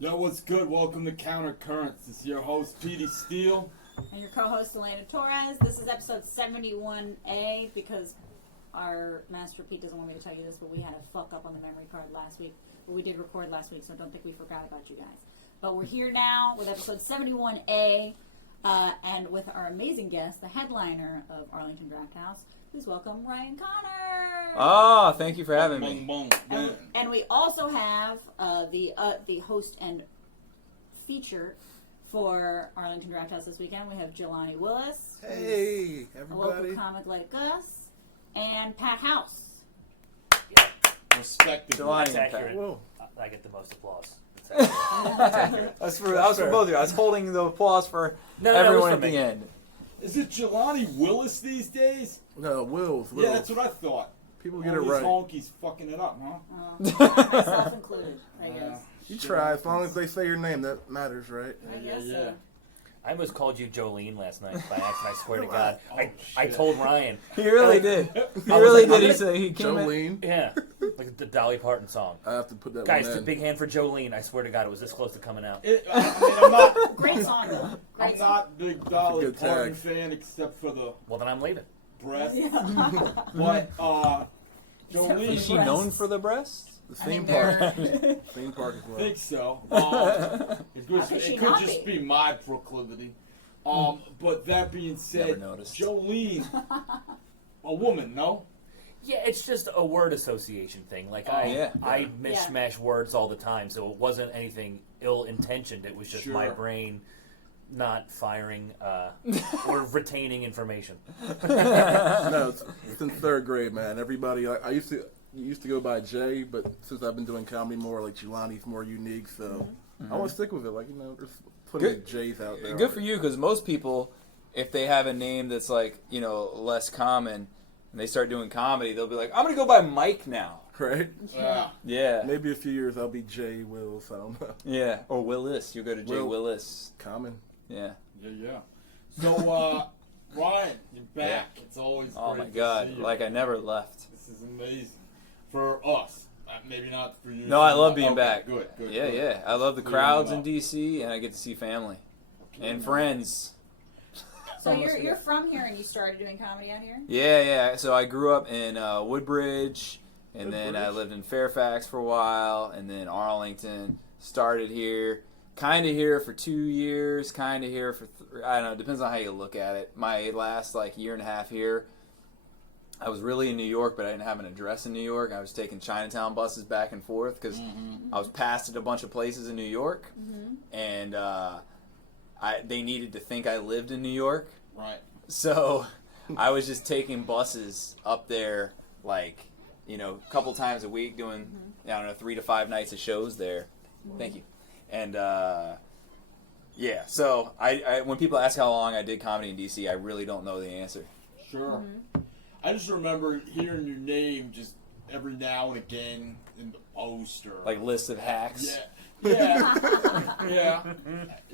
Yo, what's good? Welcome to Counter Currents. This is your host, Petey Steele. And your co-host, Elena Torres. This is episode 71A because our master Pete doesn't want me to tell you this, but we had a fuck up on the memory card last week. But we did record last week, so I don't think we forgot about you guys. But we're here now with episode 71A, and with our amazing guest, the headliner of Arlington Drafthouse. Please welcome Ryan Connor. Oh, thank you for having me. And we also have the host and feature for Arlington Drafthouse this weekend. We have Jelani Willis. Hey, A everybody. local comic like us. And Pat House. Respected. Jelani That's and Pat. accurate. Whoa. I get the most applause. That's accurate. I was for both of you. I was holding the applause for No, that was everyone for at the me. end. Is it Giovani Willis these days? No, Wills. Yeah, that's what I thought. People get All it these right. honkies fucking it up, huh? Myself included, I guess. You try. As long as they say your name, that matters, right? I guess yeah. so. I almost called you Jolene last night by accident. I swear to God. Oh, I shit. told Ryan. He really did. He I was really like, did. He came in. Jolene. Yeah, like the Dolly Parton song. I have to put that Guys, one it's a in. big hand for Jolene. I swear to God, it was this close to coming out. I'm not. Great song, though. I'm Great song. not a big Dolly good Parton tag. fan except for the Well, then I'm leaving. breasts. Yeah. But Jolene- Is she Jolene, known for the breasts? The I theme think park. they're- Theme park as I well. think so. How could she It could not just be? be my proclivity. But that being Never said, noticed. Jolene, a woman, no? Yeah, it's just a word association thing. Like yeah. I mishmash words all the time, so it wasn't anything ill-intentioned. It was just my Sure. brain not firing or retaining information. No, it's in third grade, man. Everybody, I used to go by Jay, but since I've been doing comedy more, like Jelani's more unique, so I want to stick with it. Like, there's plenty Good. of Jays out there. Good for you, because most people, if they have a name that's like, less common, and they start doing comedy, they'll be like, I'm going to go by Mike now. Right? Yeah. Yeah. Maybe a few years I'll be Jay Wills. I don't know. Yeah. Or Willis. You'll go to Jay Will. Willis. Common. Yeah. Yeah. So, Ryan, you're back. It's always Oh great my to God. see you. Like I never left. This is amazing. For us. Maybe not for you. No, I love being Okay, back. Good. Yeah, yeah. I love the Clearing crowds it in up. DC, and I get to see family and friends. So you're from here and you started doing comedy out here? Yeah, yeah. So I grew up in Woodbridge, and then I Woodbridge. lived in Fairfax for a while, and then Arlington. Started here, kind of here for 2 years, kind of here for I don't know. Depends on how you look at it. My last year and a half here, I was really in New York, but I didn't have an address in New York. I was taking Chinatown buses back and forth because I was passed at a bunch of places in New York, and they needed to think I lived in New York. Right. So I was just taking buses up there, a couple times a week, doing 3 to 5 nights of shows there. Thank you. And yeah, so I when people ask how long I did comedy in DC, I really don't know the answer. Sure. I just remember hearing your name just every now and again in the post or Like lists of hacks. Yeah,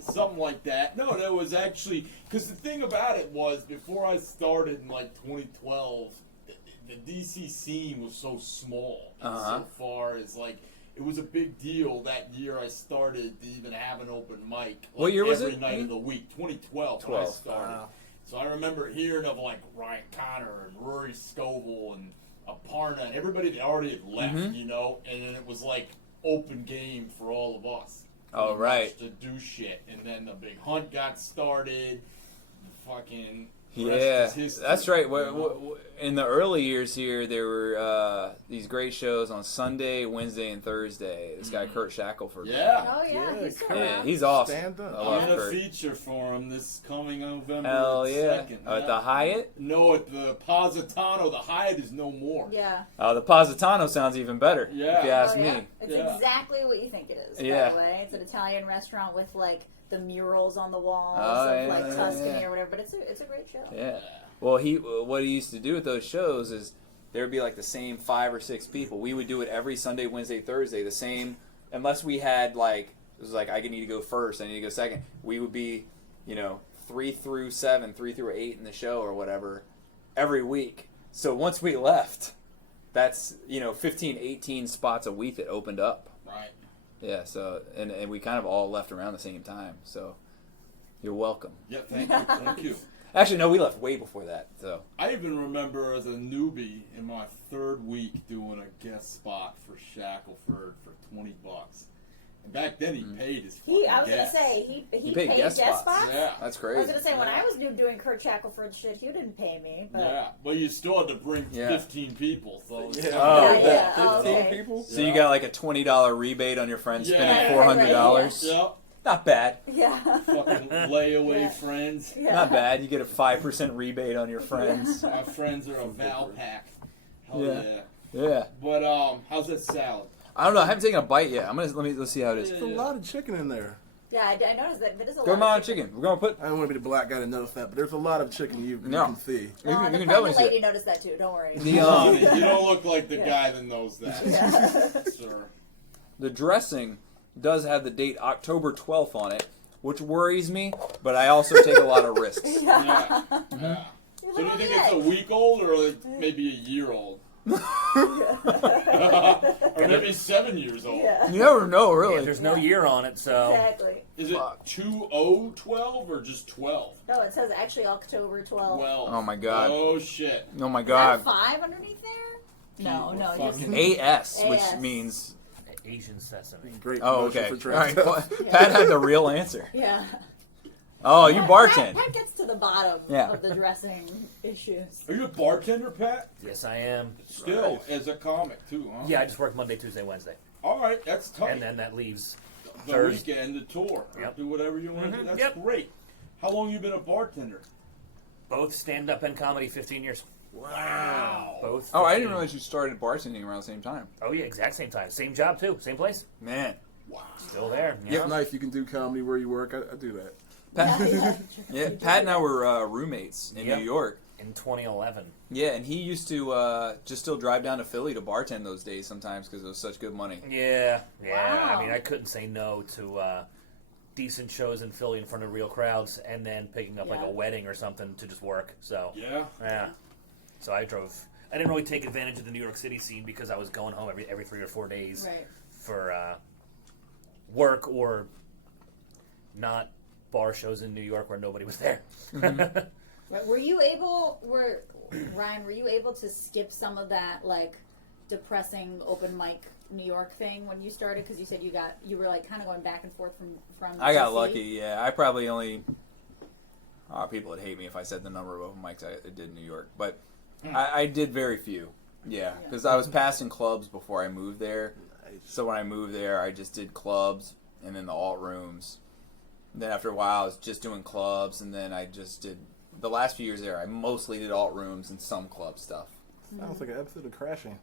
something like that. No, that was actually because the thing about it was before I started in 2012, the DC scene was so small. So far as it was a big deal that year I started to even have an open mic. What year was every it? night of the week, 2012 when I started. So I remember hearing of Ryan Connor and Rory Scovel and Aparna and everybody that already had left, and then it was open game for all of us. Oh, pretty right. much to do shit, and then the big hunt got started. The fucking Yeah, rest is history, that's right. you know? In the early years here, there were these great shows on Sunday, Wednesday, and Thursday. This guy Kurt Shackelford. Yeah. Oh, yeah. He's still Yeah, around. he's awesome. Stand up. I I'm love in a Kurt. feature for him this coming November Hell yeah. 2nd. At the Hyatt? No, at the Positano. The Hyatt is no more. Yeah. The Positano sounds even better, Yeah. if you ask Oh, yeah. me. It's Yeah. exactly what you think it is, Yeah. by the way. It's an Italian restaurant with, the murals on the walls Oh, of, yeah, Tuscany yeah. or whatever. But it's a great show. Yeah. Well, what he used to do with those shows is there would be the same 5 or 6 people. We would do it every Sunday, Wednesday, Thursday, the same, unless we had it was I need to go first, I need to go second. We would be, 3 through 7, 3 through 8 in the show or whatever every week. So once we left, that's 15, 18 spots a week that opened up. Right. Yeah, so and we kind of all left around the same time. So you're welcome. Yeah, thank you. Actually, no, we left way before that. So I even remember as a newbie in my 3rd week doing a guest spot for Shackelford for $20. And back then he paid his fucking I was gonna guests. say he paid paid guest guest spots. spots. Yeah. that's I crazy. was gonna say when I was new doing Kurt Shackelford shit, he didn't pay me. But Yeah, but you still had to bring Yeah. 15 people. So Yeah. Oh, yeah. Oh, 15 okay. people? So you got like a $20 rebate on your friend Yeah. spending Right, $400. Yep. Not bad. Yeah. Fucking layaway Yeah. friends. Yeah. Not bad. You get a 5% rebate on your friends. Our friends are a Val pack. Hell Yeah. yeah. Yeah. But how's that salad? I don't know. I haven't taken a bite yet. Let's see how it is. There's a lot of chicken in there. Yeah, I noticed that. But there's a Good lot amount of of chicken. We're gonna put. I don't want to be the black guy to notice that, but there's a lot of chicken you No. can see. You The can pregnant definitely see lady it. noticed that too. Don't worry. The Honey, you don't look like the Yeah. guy that knows that, Yeah. sir. the dressing does have the date October 12th on it, which worries me. But I also take a lot of risks. Yeah. Yeah. So do you think it's a week old or like maybe a year old? Or maybe 7 years old? Yeah. You never know, Yeah, really. there's no year on it, so Exactly. Is it 2012 or just 12? No, it says actually October 12th. 12. Oh my god. Oh shit. Oh my Is that god. 5 underneath there? No, People no. Just, fucking- AS, which AS. means. Asian sesame. Great Oh, promotion okay. for All right. Draft Well, House. Pat had the real answer. yeah. Oh, you bartend. Pat gets to the bottom Yeah. of the dressing issues. Are you a bartender, Pat? Yes, I am. Still, as a comic too, huh? Yeah, I just work Monday, Tuesday, Wednesday, All right, that's tough. and then that leaves the Thursday. weekend, the tour. Yep. Do whatever you want to do. That's Yep. great. How long you been a bartender? both stand up and comedy. 15 years. Wow. Both. Oh, I didn't 15. realize you started bartending around the same time. Oh yeah, exact same time, same job too, same place, Man. Wow. still there. It's Yeah. nice you can do comedy where you work. I do that. Pat, yeah, Pat and I were roommates in Yep. New York. In 2011. Yeah, and he used to just still drive down to Philly to bartend those days sometimes because it was such good money. Yeah. Wow. I mean, I couldn't say no to decent shows in Philly in front of real crowds, and then picking up like Yeah. a wedding or something to just work. So Yeah. yeah. So I drove. I didn't really take advantage of the New York City scene because I was going home every 3 or 4 days Right. for work or not bar shows in New York where nobody was there. Right. Ryan, were you able to skip some of that like depressing open mic New York thing when you started? Because you said you were like kind of going back and forth from. I got DC? lucky, yeah. I probably only... people would hate me if I said the number of open mics I did in New York. But I did very few, yeah. Because I was passing clubs before I moved there. So when I moved there, I just did clubs and then the alt rooms. Then after a while, I was just doing clubs, and then I just did... The last few years there, I mostly did alt rooms and some club stuff. Sounds like an episode of Crashing.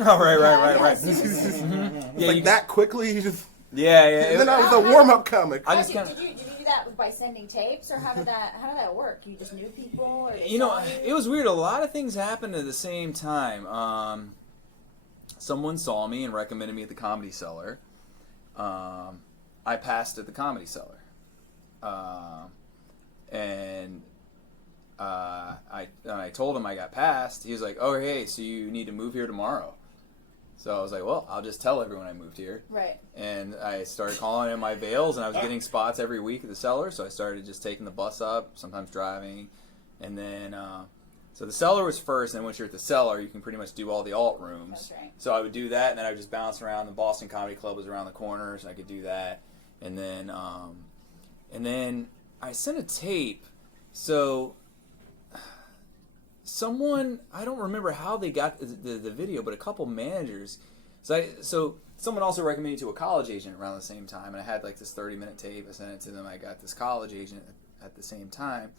Oh, right. Yes. Yeah, Like you, that quickly. You just, yeah. and then I was a warm-up comic. I just did kinda- you do that by sending tapes, or how did that work? You just knew people, or they You know, saw it was weird. A lot of things happened at the same time. Someone saw me and recommended me at the Comedy Cellar. I passed at the Comedy Cellar. And I told him I got passed. He was like, "Oh, hey, so you need to move here tomorrow." So I was like, "Well, I'll just tell everyone I moved here." Right. And I started calling in my bails, and I was getting spots every week at the Cellar, so I started just taking the bus up, sometimes driving. And then, so the Cellar was first, and once you're at the Cellar, you can pretty much do all the alt rooms. That's right. So I would do that, and then I would just bounce around. The Boston Comedy Club was around the corner, so I could do that. And then I sent a tape. So someone, I don't remember how they got the video, but a couple managers. So someone also recommended me to a college agent around the same time, and I had like this 30-minute tape. I sent it to them. I got this college agent at the same time.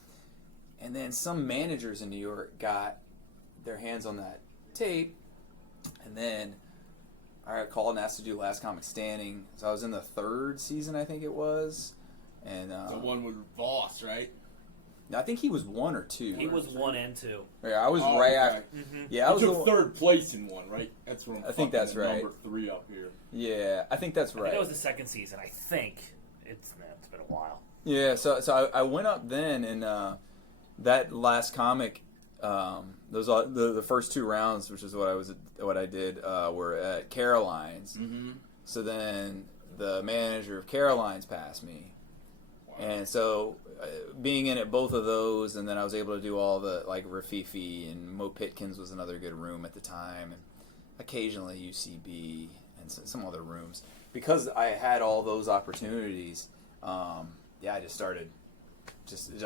And then some managers in New York got their hands on that tape, and then I got called and asked to do Last Comic Standing. So I was in the 3rd season, I think it was. And The one with Voss, right? I think he was 1 or 2. He was 1 and 2. Yeah, I was Oh, right okay. after. Yeah, I You was. took 3rd place in one, right? That's what I'm I think fucking that's at right. Number 3 up here. Yeah, I think that's I think right. that was the 2nd season. I think it's been a while. Yeah, so I went up then, and that Last Comic, those are the first 2 rounds, which is what I did, were at Caroline's. Mm-hmm. So then the manager of Caroline's passed me. And so, being in at both of those, and then I was able to do all the, like, Rafifi, and Mo Pitkins was another good room at the time, and occasionally UCB, and some other rooms. Because I had all those opportunities, I just started,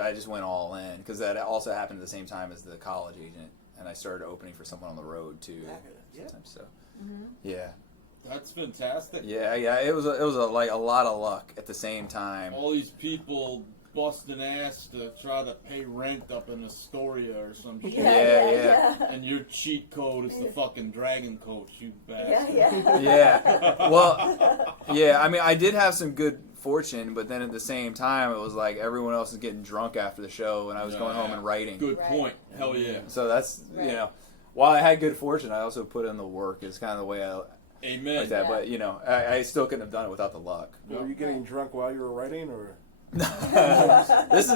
I just went all in, because that also happened at the same time as the college agent, and I started opening for someone on the road, too. Sometimes, so, yeah. That's fantastic. Yeah, it was like a lot of luck at the same time. All these people busting ass to try to pay rent up in Astoria or some shit. Yeah. And your cheat code is the fucking dragon coach, you bastard. Yeah. Well, yeah, I mean, I did have some good fortune, but then at the same time, it was like everyone else is getting drunk after the show, and I was going home and writing. Good point. Hell yeah. So that's, while I had good fortune, I also put in the work. It's kind of the way I... Amen. Like that, but I still couldn't have done it without the luck. Were you getting drunk while you were writing, or? This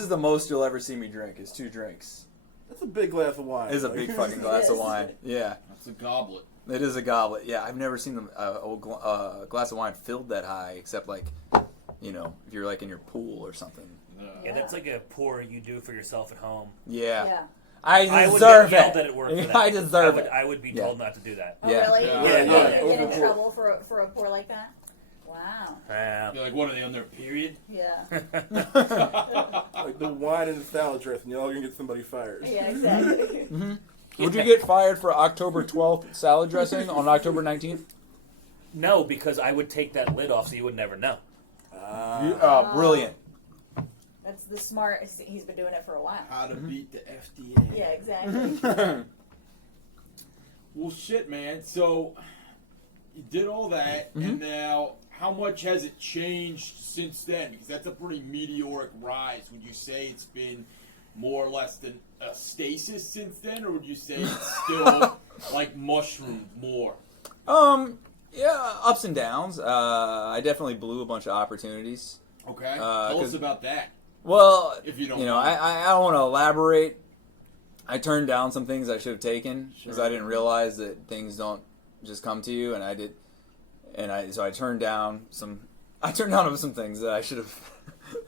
is the most you'll ever see me drink. Is 2 drinks. That's a big glass of wine. It's a big fucking glass of wine. Yeah. That's a goblet. It is a goblet. Yeah, I've never seen a glass of wine filled that high, except like, if you're like in your pool or something. Yeah, that's like a pour you do for yourself at home. Yeah. I deserve would get yelled at at work for that. I deserve it. I would be told not to do that. Oh, Yeah. really? Yeah. You get in trouble for a pour like that? Wow. You're like, what are they on their period? Yeah. Like the wine and the salad dressing, you're all gonna get somebody fired. Yeah, exactly. Would you get fired for October 12th salad dressing on October 19th? No, because I would take that lid off so you would never know. Brilliant. That's the smart. He's been doing it for a while. How to beat the FDA. Yeah, exactly. Well, shit, man. So, you did all that, and now, how much has it changed since then? Because that's a pretty meteoric rise. Would you say it's been more or less than a stasis since then, or would you say it's still, like, mushroomed more? Yeah, ups and downs. I definitely blew a bunch of opportunities. Okay. Tell us about that. Well, If you don't mind. mind. I don't want to elaborate. I turned down some things I should have taken because I didn't realize that things don't just come to you, and I did, so I turned down some. I turned down some things that I should have.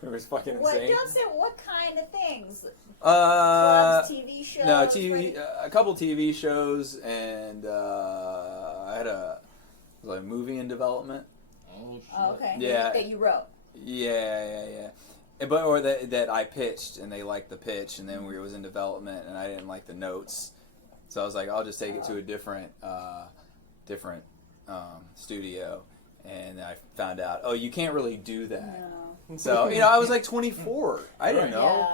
It was fucking insane. Don't say what kind of things. Clubs, TV shows. No, TV. A couple TV shows, and I had a movie in development. Oh, shit. Oh, okay. Yeah. That you wrote. Yeah. But that I pitched and they liked the pitch, and then we was in development and I didn't like the notes, so I was like, I'll just take it to a different studio, and I found out, you can't really do that. No. So I was like 24, I didn't know.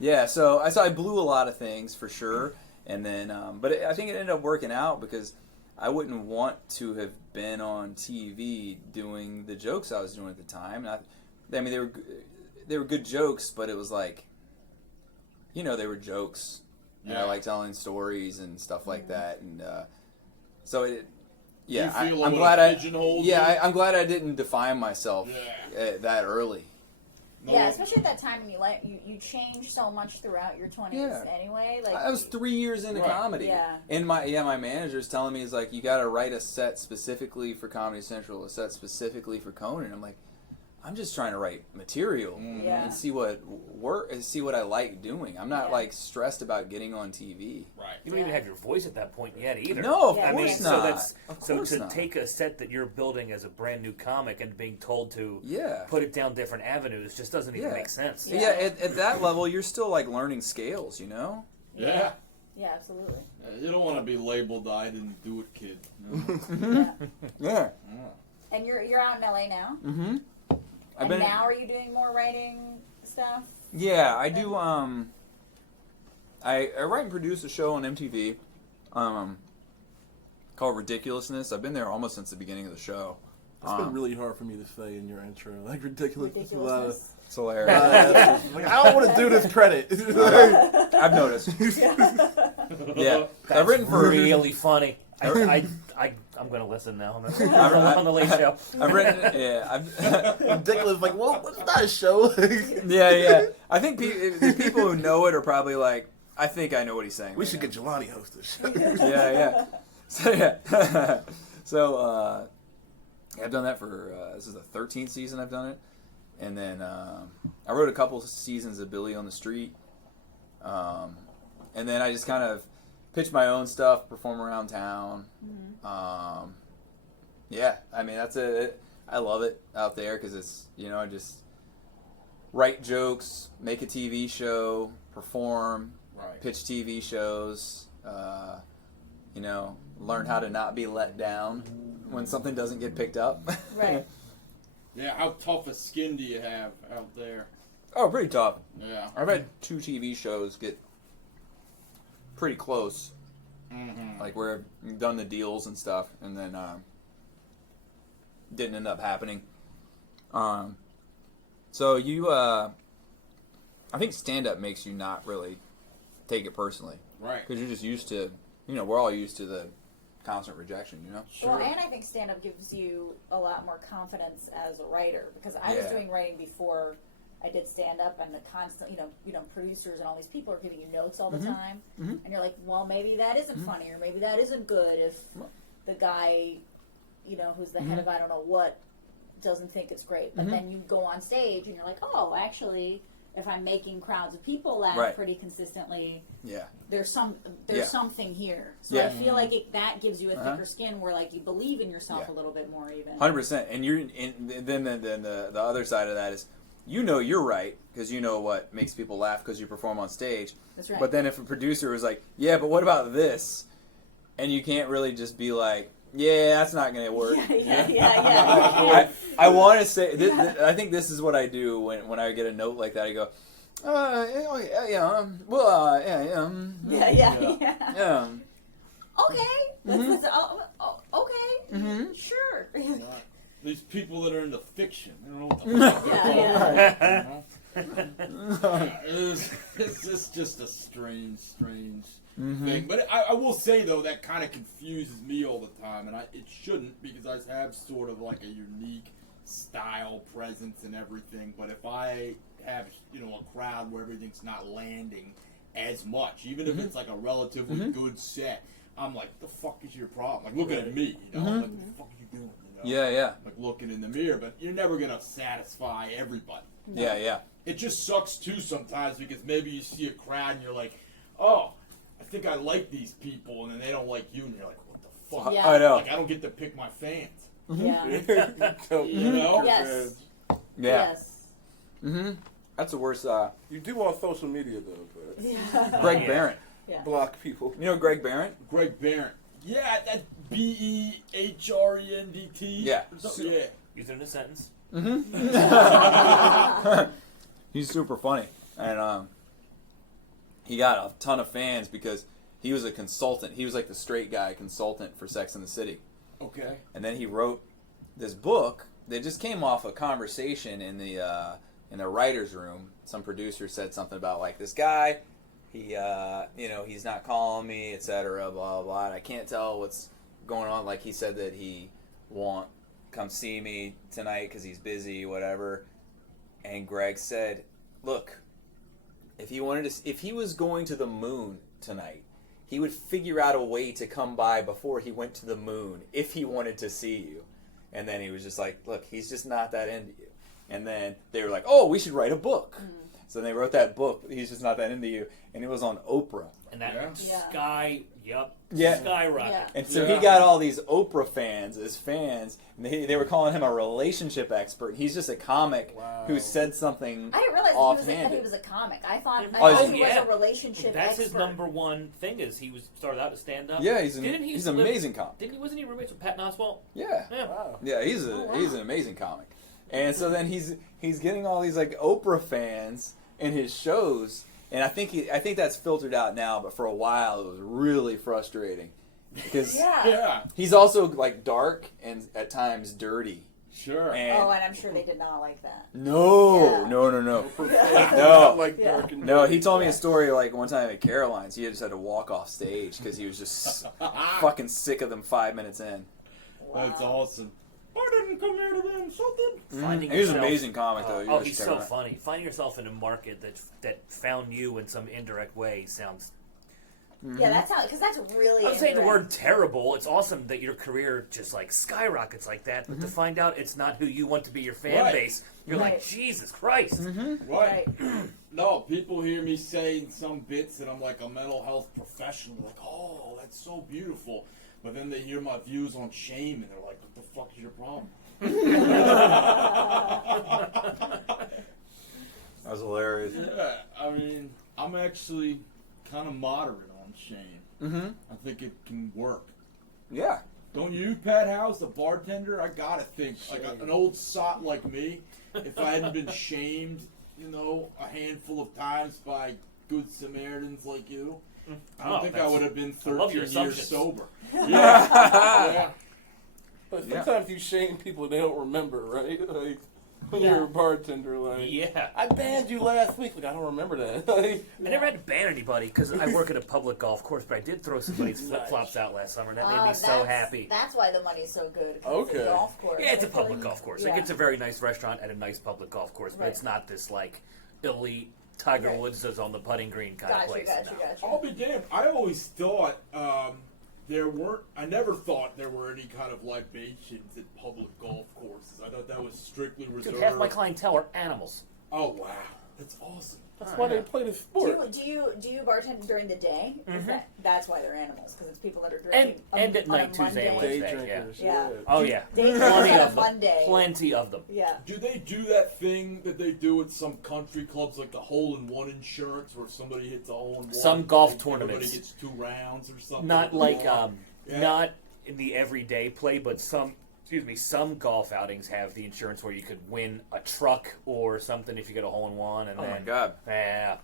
Yeah. So I blew a lot of things for sure, and then but I think it ended up working out because I wouldn't want to have been on TV doing the jokes I was doing at the time. And I mean, they were good jokes, but it was like, they were jokes. And I like telling stories and stuff like that. And so I'm glad I'm glad I didn't define myself that early. Yeah, especially at that time when you change so much throughout your 20s anyway. Like I was 3 years into comedy. Yeah. And my manager's telling me, he's like, you got to write a set specifically for Comedy Central, a set specifically for Conan. I'm like, I'm just trying to write material and see what I like doing. I'm not like stressed about getting on TV. Right. You don't even have your voice at that point yet either. No, of Yeah, course So not. to take a set that you're building as a brand new comic and being told to Yeah. put it down different avenues just doesn't even make sense. Yeah, at that level, you're still like learning scales, Yeah. Yeah, absolutely. You don't want to be labeled I didn't do it, kid. Yeah. And you're out in LA now. Mm-hmm. And now are you doing more writing stuff? Yeah, I do. I write and produce a show on MTV, called Ridiculousness. I've been there almost since the beginning of the show. It's been really hard for me to say in your intro. Like ridiculous. Ridiculousness. It's hilarious. Like, I don't want to do this credit. I've noticed. Yeah, I've written for really funny. I'm going to listen now on the Late Show. I've written. Yeah, Ridiculous. Like, well, what's that a show? yeah. I think the people who know it are probably like, I think I know what he's saying. We should get Jelani host this show. Yeah. So I've done that for this is the 13th season I've done it, and then I wrote a couple seasons of Billy on the Street, and then I just kind of pitch my own stuff, perform around town. Yeah, I mean that's it. I love it out there because it's I just write jokes, make a TV show, perform, pitch TV shows. Learn how to not be let down when something doesn't get picked up. Right. Yeah, how tough a skin do you have out there? Oh, pretty tough. Yeah. I've had 2 TV shows get pretty close. Like where I've done the deals and stuff, and then didn't end up happening. So you, I think stand-up makes you not really take it personally. Right. Because you're just used to, we're all used to the constant rejection, Well, and I think stand-up gives you a lot more confidence as a writer, because I was doing writing before I did stand-up, and the constant, producers and all these people are giving you notes all the time, and you're like, well, maybe that isn't funny, or maybe that isn't good if the guy, who's the head of I don't know what, doesn't think it's great. But then you go on stage, and you're like, oh, actually, if I'm making crowds of people laugh pretty consistently, there's something here. So I feel like that gives you a thicker skin where like you believe in yourself a little bit more even. 100%. And then the other side of that is you're right because you know what makes people laugh because you perform on stage. That's right. But then if a producer was like, yeah, but what about this? And you can't really just be like, yeah, that's not going to work. Yeah. I want to say, I think this is what I do when I get a note like that. I go, yeah. Okay. Okay. Sure. These people that are into fiction, I don't know what the fuck they're talking about. It's just a strange thing. But I will say, though, that kind of confuses me all the time. And it shouldn't, because I have sort of like a unique style, presence, and everything. But if I have, a crowd where everything's not landing as much, even if it's like a relatively good set, I'm like, the fuck is your problem? Like, looking at me, I'm like, what the fuck are you doing? Yeah. Like looking in the mirror, but you're never going to satisfy everybody. Yeah. It just sucks, too, sometimes, because maybe you see a crowd and you're like, oh, I think I like these people, and then they don't like you, and you're like, what the fuck? Yeah. I know. Like, I don't get to pick my fans. Yeah. Yes. Yeah. That's the worst. You do on social media, though, but Greg Barrett. Yeah. block people. You know Greg Barrett? Greg Barrett. Yeah, that Behrendt. Yeah. Yeah. Use it in a sentence. He's super funny. And he got a ton of fans because he was a consultant. He was like the straight guy consultant for Sex and the City. Okay. And then he wrote this book that just came off a conversation in the writer's room. Some producer said something about like this guy, he he's not calling me, etc. Blah blah. And I can't tell what's going on. Like he said that he won't come see me tonight because he's busy, whatever. And Greg said, "Look, if he was going to the moon tonight, he would figure out a way to come by before he went to the moon if he wanted to see you." And then he was just like, "Look, he's just not that into you." And then they were like, "Oh, we should write a book." Mm-hmm. So they wrote that book, He's Just Not That Into You, and it was on Oprah. And that Yeah. skyrocket. Yeah. And so he got all these Oprah fans as fans, and they were calling him a relationship expert. He's just a comic who said something I didn't realize offhanded. that he was a comic. I thought he yeah. was a relationship That's expert. his number one thing is he started out to stand up. Yeah, he's an amazing comic. Wasn't he roommates with Patton Oswalt? Yeah. Wow. Yeah, he's an amazing comic. And so then he's getting all these like Oprah fans in his shows, and I think that's filtered out now, but for a while it was really frustrating because he's also like dark and at times dirty. Sure. And and I'm sure they did not like that. No. Like dark and No, he told me a story like one time at Caroline's. He just had to walk off stage because he was just fucking sick of them 5 minutes in. Wow. That's awesome. I didn't come here to be insulted. He was an amazing comic though. He's so funny. Finding yourself in a market that found you in some indirect way sounds Yeah, that's how, because that's really. I'm saying the indirect. word terrible. It's awesome that your career just like skyrockets like that, but to find out it's not who you want to be your fan Right. base, you're Right. like, Jesus Christ. Right. No, people hear me saying some bits that I'm like a mental health professional. They're like, oh, that's so beautiful. But then they hear my views on shame and they're like, what the fuck is your problem? That was hilarious. Yeah, I mean, I'm actually kind of moderate on shame. Mm-hmm. I think it can work. Yeah. Don't you, Pat House, the bartender? I gotta think, like an old sot like me, if I hadn't been shamed, a handful of times by good Samaritans like you, I don't think I would have been I love 13 your years assumptions. sober. Yeah. But sometimes you shame people and they don't remember, right? Like when you're a bartender, like Yeah. I banned you last week. Like I don't remember that. Like, I never had to ban anybody because I work at a public golf course, but I did throw somebody's flip-flops out last summer, and that made me so happy. That's why the money's so good. 'Cause Okay. It's a golf course. Yeah, it's a public golf course. Yeah. Like, it's a very nice restaurant at a nice public golf course, but Right. it's not this, like, elite Tiger Right. Woods is on the putting green kind of place. Gotcha. I'll be damned. I always thought I never thought there were any kind of libations at public golf courses. I thought that was strictly Dude, reserved. half my clientele are animals. Oh, wow. That's awesome. that's why they play the sport. Do you bartend during the day? Mhm. That's why they're animals, because it's people that are drinking And at on a night, Tuesday and Monday. Day Wednesday, yeah. drinkers. Yeah. Oh, yeah. Day Plenty drinkers on of a them. Monday. Plenty of them. Yeah. Do they do that thing that they do at some country clubs, like the hole-in-one insurance, where somebody hits a hole-in-one? Some golf and tournaments. Everybody gets 2 rounds or something. Not like, Yeah. not in the everyday play, but some golf outings have the insurance where you could win a truck or something if you get a hole-in-one. And Oh then, my God. Yeah.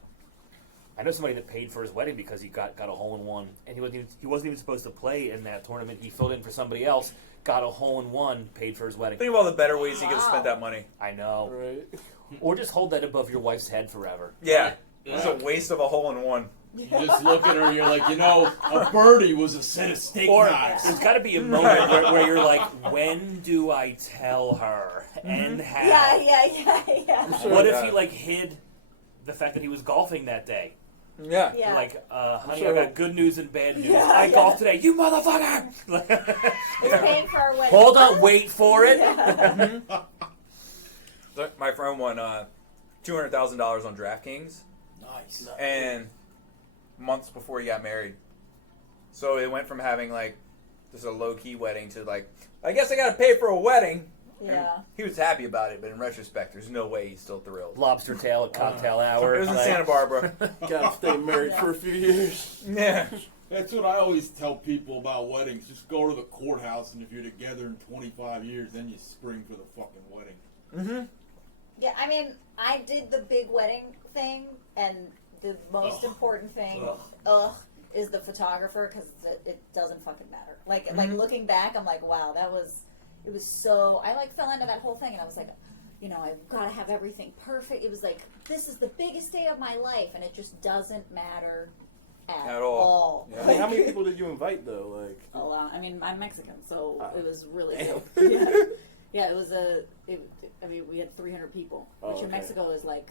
I know somebody that paid for his wedding because he got a hole-in-one, and he wasn't even supposed to play in that tournament. He filled in for somebody else, got a hole-in-one, paid for his wedding. Think of all the better ways you could have spent that money. I know. Right. Or just hold that above your wife's head forever. Yeah. Yeah. It's a waste of a hole in one. You just look at her, you're like, a birdie was a set of steak Or knives. there's got to be a moment where you're like, when do I tell her and how? Yeah. What if Yeah. he like hid the fact that he was golfing that day? Yeah. Yeah. Like, honey, sure. I got good news and bad news. Yeah, I yeah. golfed today, you motherfucker! He's paying for our wedding. Hold on, wait for it. My friend won $200,000 on DraftKings, Nice. and months before he got married. So it went from having like just a low key wedding to like, I guess I got to pay for a wedding. Yeah. He was happy about it, but in retrospect, there's no way he's still thrilled. Lobster tail at cocktail hour. It was in like- Santa Barbara. Gotta stay married for a few years. Yeah. That's what I always tell people about weddings. Just go to the courthouse, and if you're together in 25 years, then you spring for the fucking wedding. Mm-hmm. Yeah, I mean, I did the big wedding thing, and the most important thing, is the photographer, because it doesn't fucking matter. Like looking back, I'm like, wow, it was so, I like fell into that whole thing, and I was like, I've got to have everything perfect. It was like, this is the biggest day of my life, and it just doesn't matter at all. Yeah. I mean, how many people did you invite though? Like, A lot. I mean, I'm Mexican, so it was really damn. good. Yeah, it was we had 300 people, Oh, which in okay. Mexico is like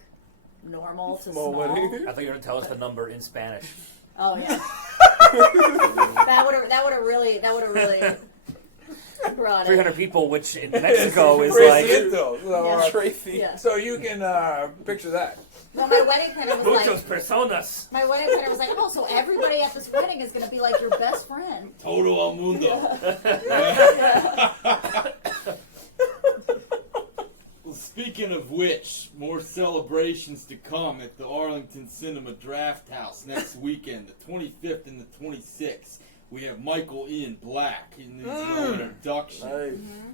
normal to Small small. wedding. I thought you were going to tell us the number in Spanish. Oh yeah. that would have really brought 300 it. people, which in Mexico is Trecento. Yeah. Tracy. Yeah. So you can picture that. No, my wedding planner was muchos like, personas. oh, so everybody at this wedding is going to be like your best friend. Todo el mundo. Well, speaking of which, more celebrations to come at the Arlington Cinema Drafthouse next weekend, the 25th and the 26th. We have Michael Ian Black in his little introduction.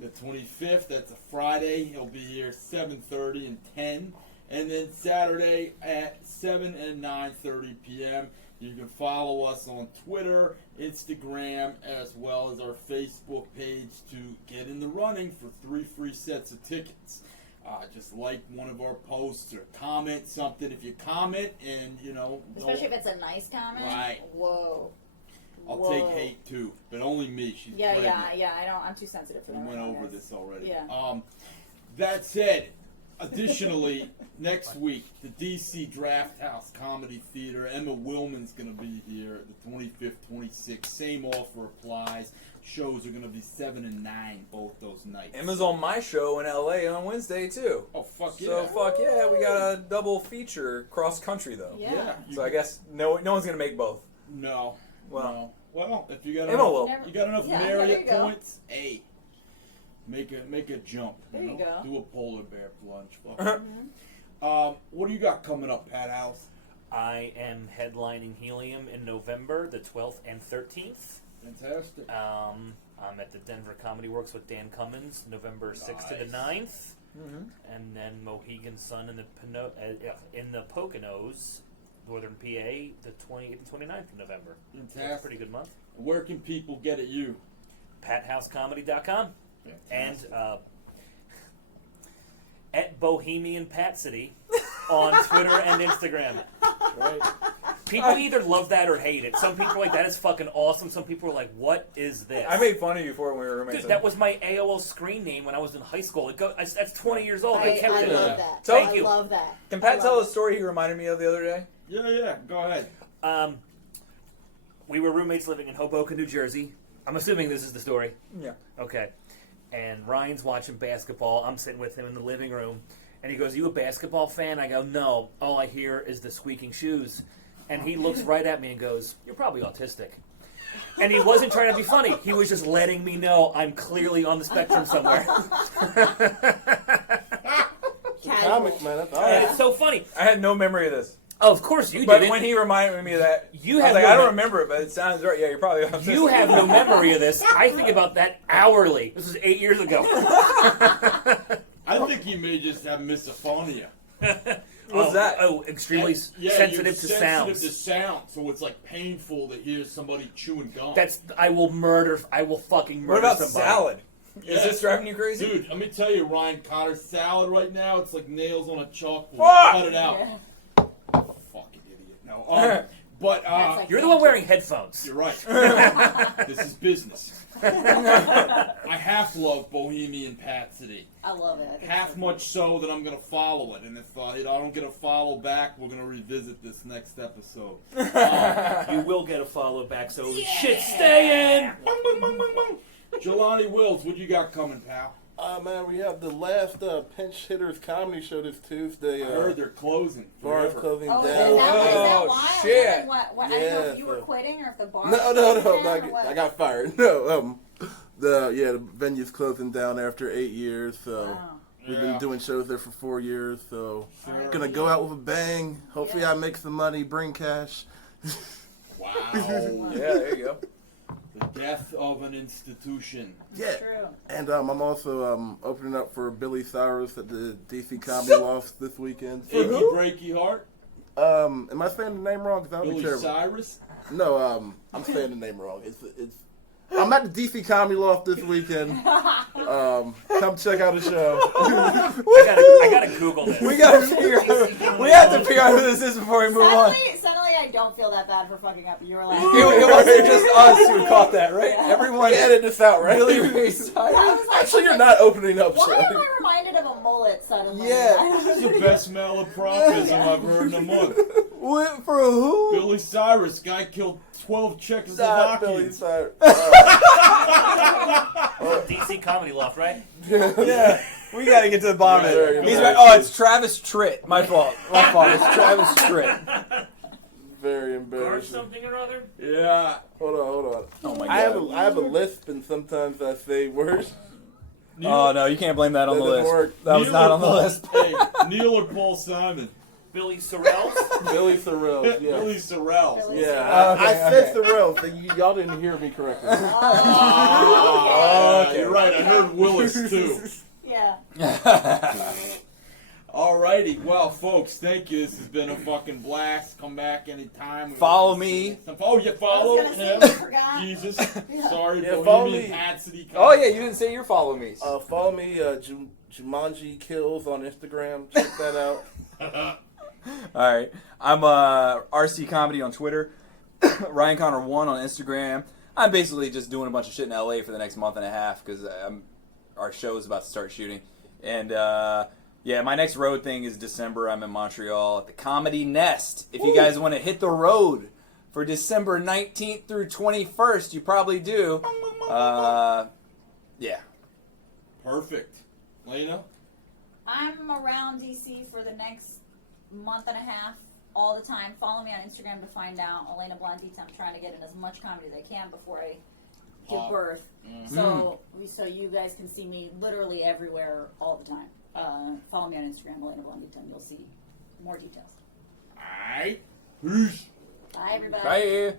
Nice. The 25th, that's a Friday. He'll be here 7:30 and 10. And then Saturday at 7 and 9:30 p.m. You can follow us on Twitter, Instagram, as well as our Facebook page to get in the running for 3 free sets of tickets. Just like one of our posts or comment something. If you comment and, Especially if it's a nice comment. Right. Whoa. I'll take hate too, but only me. She's Yeah, pregnant. I don't. I'm too sensitive for We that. went right now, over guys. this already. Yeah. That said, Additionally, next week, the DC Drafthouse Comedy Theater. Emma Willman's going to be here the 25th, 26th. Same offer applies. Shows are going to be 7 and 9 both those nights. Emma's on my show in LA on Wednesday too. Oh, fuck yeah. So fuck yeah, we got a double feature cross country though. Yeah. So I guess no one's gonna make both. No. Well. No. Well, if you got Emma enough, will. you got enough Yeah, Marriott there you go. points, hey, make a jump. There you go. Do a polar bear plunge. Fuck. What do you got coming up, Pat House? I am headlining Helium in November, the 12th and 13th. Fantastic. I'm at the Denver Comedy Works with Dan Cummins, November 6th to the 9th. And then Mohegan Sun in the Poconos, Northern PA, the 28th and 29th of November. Fantastic. So it's a pretty good month. Where can people get at you? PatHouseComedy.com and Fantastic. at Bohemian Pat City on Twitter and Instagram. Right. People either love that or hate it. Some people are like, that is fucking awesome. Some people are like, what is this? I made fun of you for it when we were roommates. Dude, that was my AOL screen name when I was in high school. That's 20 years old. I I kept it. love that. Thank I you. love that. Can I Pat love tell it. a story he reminded me of the other day? Yeah. Go ahead. We were roommates living in Hoboken, New Jersey. I'm assuming this is the story. Yeah. Okay. And Ryan's watching basketball. I'm sitting with him in the living room. And he goes, you a basketball fan? I go, no. All I hear is the squeaking shoes. And he looks right at me and goes, you're probably autistic. And he wasn't trying to be funny. He was just letting me know I'm clearly on the spectrum somewhere. Comics, man. That's all And right. it's so funny. I had no memory of this. Oh, of course you But did. when he reminded me of that, You I was have like, no I don't mem- remember it, but it sounds right. Yeah, you're probably autistic. You have no memory of this. I think about that hourly. This was 8 years ago. I think you may just have misophonia. What's that? Oh, extremely Yeah, sensitive you're to sensitive sounds. to sound, so it's like painful to hear somebody chewing gum. I will fucking murder What about somebody. salad? Yeah. Is this driving you crazy? Dude, let me tell you, Ryan Connor's salad right now, it's like nails on a chalkboard. Fuck! Cut it out. Yeah. Fucking idiot. No. But That's like You're the one wearing headphones. you're right. This is business. I half love Bohemian Rhapsody. I love it. I think Half it's much so that I'm going to follow it. And if I don't get a follow back, we're going to revisit this next episode. You will get a follow back, so shit, stay in. Bung, bung, bung, bung, bung. Jelani Wills, what you got coming, pal? Man, we have the last Pinch Hitters comedy show this Tuesday. I heard they're closing. Bars forever. closing Oh, down. is that Oh, why? shit. I was like, what? I didn't know Yeah, if you were so- quitting or if the bar. No, was no, closing no. down or what? I got fired. No, the venue's closing down after 8 years, so Wow. we've Yeah. been doing shows there for 4 years. So Sure. gonna go out with a bang. Hopefully, Yeah. I make some money, bring cash. Wow. Yeah, there you go. The death of an institution. Yeah. True. And I'm also opening up for Billy Cyrus at the DC Comedy Loft this weekend. Achy who? breaky heart. Am I saying the name wrong? 'Cause that would be Billy terrible. Cyrus. No, I'm saying the name wrong. It's. I'm at the DC Comedy Loft this weekend. Come check out the show. I gotta Google this. We gotta figure out. We have to figure out who this is before we move on. Suddenly, I don't feel that bad for fucking up your last. It wasn't just us who caught that, right? Everyone We edit this out, right? really Ray Cyrus. I was like, Actually, you're not opening up. Why So. am I reminded of a mullet suddenly? Yeah. This is the best malapropism I've heard in a month. What, for who? Billy Cyrus, guy killed 12 Not Billy Czechoslovakians. Cyrus. DC Comedy Loft, right? Yeah, we gotta get to the bottom of Very it. He's embarrassing. right. Oh, it's Travis Tritt. My fault. My fault. It's Travis Tritt. Very Or embarrassing. something or other. Yeah. Hold on. Oh my I god. have a lisp, and sometimes I say words. Oh no, you can't blame that on the That doesn't list. work. That was Neil not or on the Paul- list. Hey, Neil or Paul Simon? Billy Sorrells. Billy Sorrell. Yeah. Billy Sorrell. Billy Yeah, Okay, I said okay. Sorrell, so y'all didn't hear me correctly. Ah, Okay. You're right. I heard Willis too. Yeah. Alrighty, well, folks, thank you. This has been a fucking blast. Come back anytime. Follow me. Oh, you follow I was gonna him? say, I forgot. Jesus. Yeah. Sorry, Yeah, Bohemian follow me. Rhapsody. Oh yeah, you didn't say your follow me. Follow me, Jumanji Kills on Instagram. Check that out. All right, I'm RC Comedy on Twitter, Ryan Connor 1 on Instagram. I'm basically just doing a bunch of shit in LA for the next month and a half because our show is about to start shooting, and yeah, Yeah, my next road thing is December. I'm in Montreal at the Comedy Nest. If you guys want to hit the road for December 19th through 21st, you probably do. Yeah. Perfect. Lena? I'm around DC for the next month and a half all the time. Follow me on Instagram to find out. Elena Blondita. I'm trying to get in as much comedy as I can before I give birth. So you guys can see me literally everywhere all the time. Follow me on Instagram, Elena Blondita, and you'll see more details. Alright. Peace. Bye, everybody. Bye.